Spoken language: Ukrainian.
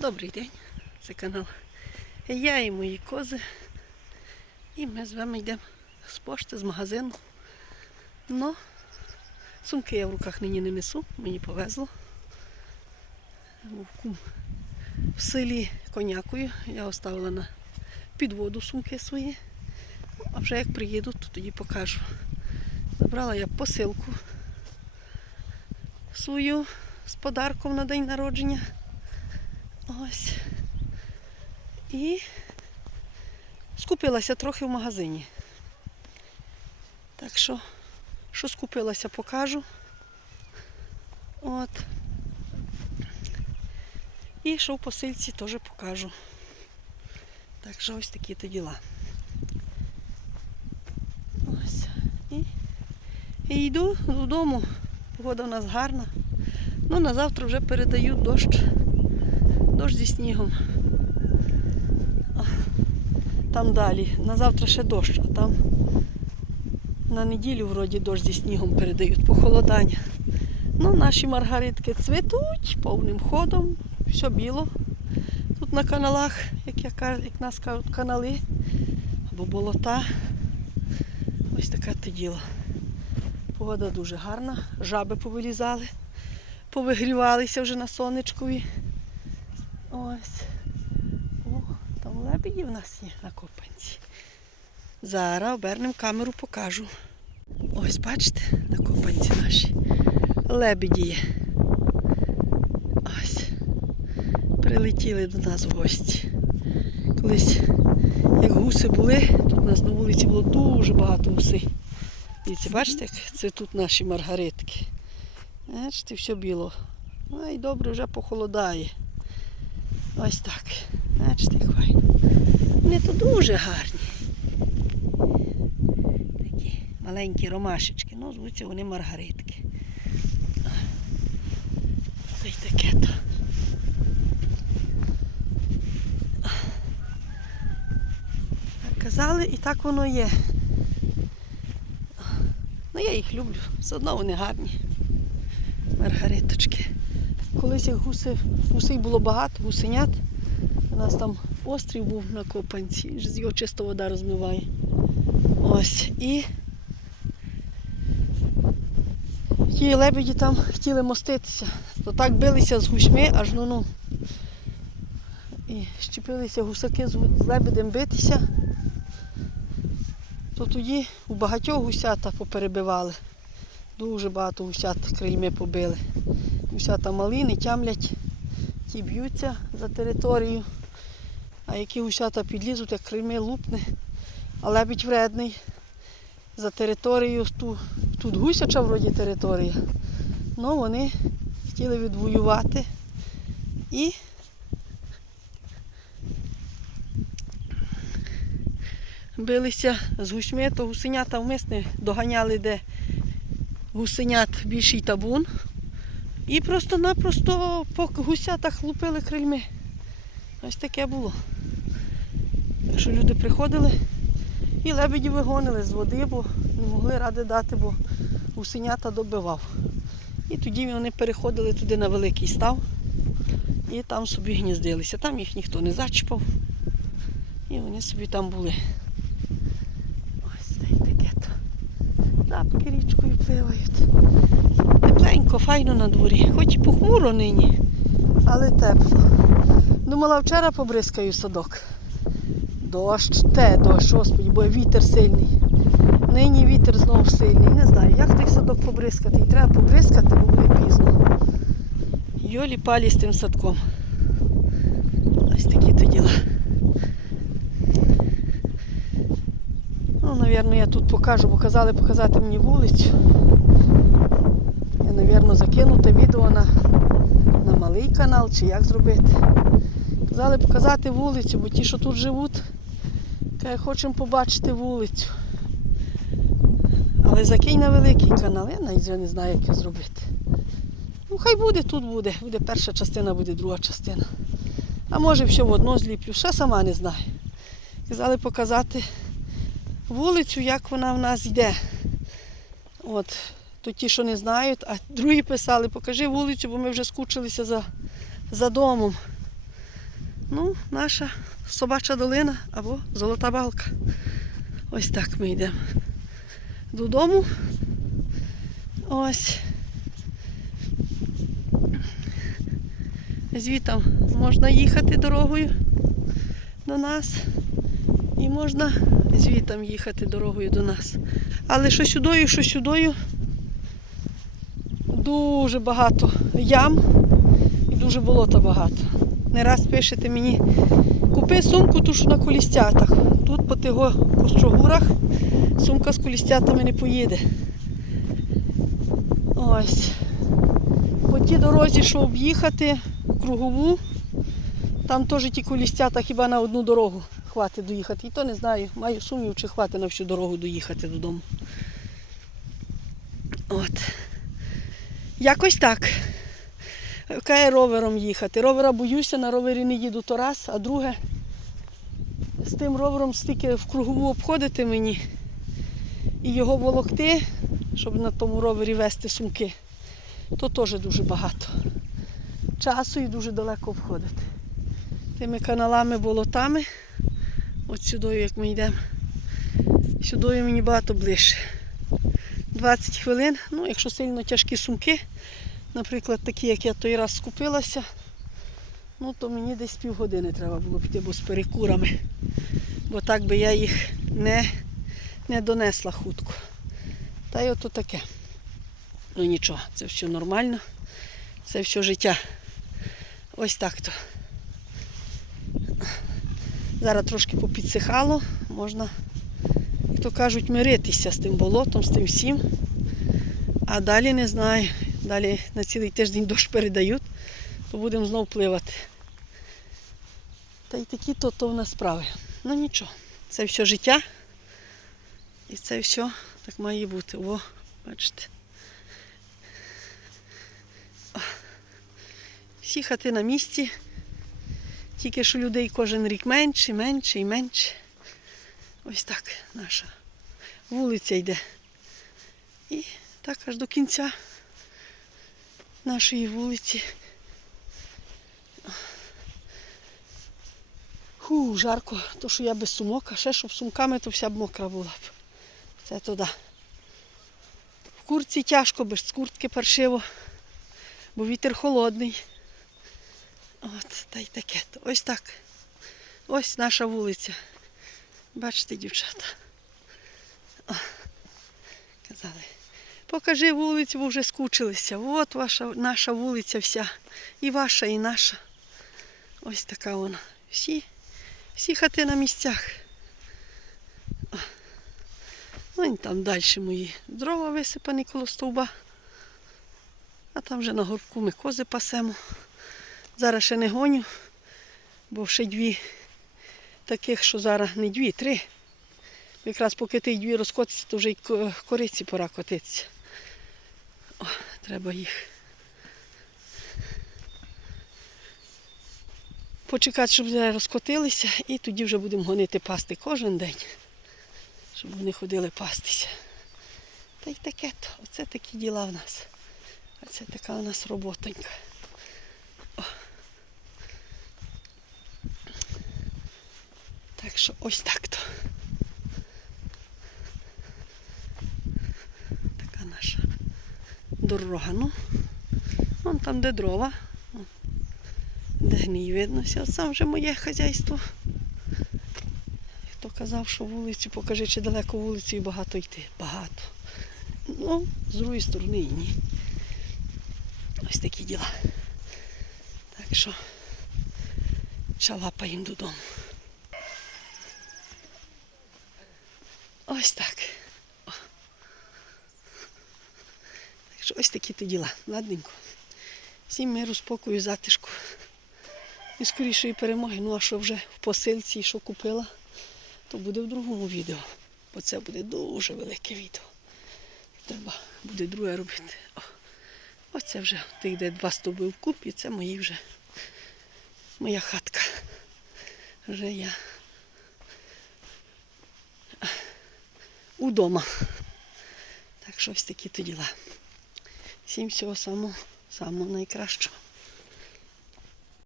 Добрий день, це канал. Я і мої кози. І ми з вами йдемо з пошти, з магазину. Но сумки я в руках нині не несу, мені повезло. В селі конякою я оставила на підводу сумки свої. Ну, А вже як приїду, то тоді покажу. Забрала я посилку свою з подарком на день народження. Ось. І скупилася трохи в магазині. Так що, що скупилася, покажу. От. І що в посильці теж покажу. Так що ось такі то діла. Ось. І, і йду додому. Погода у нас гарна. Ну, на завтра вже передають дощ. Дощ зі снігом. Там далі. На завтра ще дощ, а там на неділю вроді дощ зі снігом передають похолодання. Ну, наші маргаритки цвітуть повним ходом, все біло. Тут на каналах, як, я, як нас кажуть, канали або болота. Ось таке те діло. Погода дуже гарна, жаби повилізали, повигрівалися вже на сонечкові. Ось. О, там лебеді в нас є на копанці. Зараз обернемо камеру, покажу. Ось, бачите, на копанці наші. Лебеді є. Ось. Прилетіли до нас в гості. Колись, як гуси були, тут у нас на вулиці було дуже багато гусей. Дивіться, бачите, як це тут наші маргаритки. Бачите, все біло. Ну і добре вже похолодає. Ось так. Бачите, як файно. Вони тут дуже гарні. Такі маленькі ромашечки. Ну, звуться вони маргаритки. Й таке то. Казали, і так воно є. Ну, я їх люблю. Все одно вони гарні. Маргариточки. Колись гуси, гусей було багато, гусенят. У нас там острів був на Копанці, з його чисто вода розмиває. Ось. І ті лебеді там хотіли моститися. То так билися з гусьми, аж ну ну. І щепилися гусаки з лебедем битися. То тоді у багатьох гусята поперебивали. Дуже багато гусят крильми побили. Гусята малі, не тямлять, ті б'ються за територію. А які гусята підлізуть, як крильми лупне. А лебідь вредний. За територію ту, тут гусяча вроді територія. Ну вони хотіли відвоювати і билися з гусьми, то гусенята вмисне доганяли, де гусенят більший табун. І просто-напросто по гусятах лупили крильми. Ось таке було. Що люди приходили і лебеді вигонили з води, бо не могли ради дати, бо гусенята добивав. І тоді вони переходили туди на великий став і там собі гніздилися. Там їх ніхто не зачіпав. І вони собі там були. Ось та й таке то. Тапки річкою пливають. Тепленько, файно на дворі. Хоч і похмуро нині, але тепло. Думала, вчора побризкаю садок. Дощ, те дощ, господи, бо вітер сильний. Нині вітер знову сильний. Не знаю, як той садок побризкати. І треба побризкати, бо буде пізно. Йолі палі з тим садком. Ось такі то діла. Напевно, я тут покажу, бо казали показати мені вулицю. Я, напевно, закину те відео на, на малий канал, чи як зробити. Казали показати вулицю, бо ті, що тут живуть, хочемо побачити вулицю. Але закинь на великий канал, я навіть вже не знаю, як його зробити. Ну, хай буде, тут буде. Буде перша частина, буде друга частина. А може все в одно зліплю, ще сама не знаю. Казали показати вулицю, як вона в нас йде. От, то ті, що не знають, а другі писали, покажи вулицю, бо ми вже скучилися за, за домом. Ну, наша собача долина або золота балка. Ось так ми йдемо додому. Ось. Звітом можна їхати дорогою до нас. Можна звітом їхати дорогою до нас. Але що сюдою, що сюдою дуже багато ям і дуже болота багато. Не раз пишете мені, купи сумку ту, що на колістятах. Тут по тих кострогурах сумка з колістятами не поїде. Ось. По тій дорозі, що об'їхати кругову, там теж ті колістята хіба на одну дорогу хватить доїхати. І то не знаю, маю сумнів, чи хватить на всю дорогу доїхати додому. От. Якось так. Кає ровером їхати. Ровера боюся, на ровері не їду то раз, а друге, з тим ровером стільки в кругову обходити мені і його волокти, щоб на тому ровері вести сумки, то теж дуже багато. Часу і дуже далеко обходити. Тими каналами, болотами, от сюди, як ми йдемо, сюди мені багато ближче. 20 хвилин, ну, якщо сильно тяжкі сумки, наприклад, такі, як я той раз скупилася, ну то мені десь півгодини треба було піти, бо з перекурами. Бо так би я їх не, не донесла хутко. Та й ото таке. Ну нічого, це все нормально, це все життя. Ось так то. Зараз трошки попідсихало, можна, як то кажуть, миритися з тим болотом, з тим всім. А далі не знаю. Далі на цілий тиждень дощ передають, то будемо знов пливати. Та й такі то, то в нас справи. Ну нічого, це все життя. І це все так має бути. О, бачите. Всі хати на місці. Тільки що людей кожен рік менше, менше і менше. Ось так наша вулиця йде. І так аж до кінця нашої вулиці. Ху, жарко, то що я без сумок, а ще щоб сумками, то вся б мокра була б. Це туди. В курці тяжко, без куртки паршиво, бо вітер холодний. От, та й таке. Ось так. Ось наша вулиця. Бачите, дівчата. О, казали. Покажи вулицю, бо вже скучилися. От ваша наша вулиця вся. І ваша, і наша. Ось така вона. Всі, всі хати на місцях. О. Ну і там далі мої дрова висипані коло стовба. А там вже на горбку ми кози пасемо. Зараз ще не гоню, бо ще дві таких, що зараз не дві, три. Якраз поки ті дві розкотяться, то вже й кориці пора котитися. О, треба їх. Почекати, щоб вже розкотилися, і тоді вже будемо гонити пасти кожен день, щоб вони ходили пастися. Та й таке то. Оце такі діла в нас. Оце така у нас роботонька. Так що ось так то. Така наша дорога. Ну, вон там, де дрова, де гній виднося. Сам вже моє хазяйство. Хто казав, що вулицю, покажи, чи далеко вулицю і багато йти. Багато. Ну, з другої сторони і ні. Ось такі діла. Так що чалапаємо додому. Ось так. Так що ось такі то діла. Ладненько. Всім миру, спокою, затишку. І скорішої перемоги. Ну а що вже в посилці, що купила, то буде в другому відео. Бо це буде дуже велике відео. Треба буде друге робити. О. Оце вже тих, де два стовби вкупі, це мої вже моя хатка. Вже я удома. Так що ось такі то діла. Всім всього самого, самого найкращого.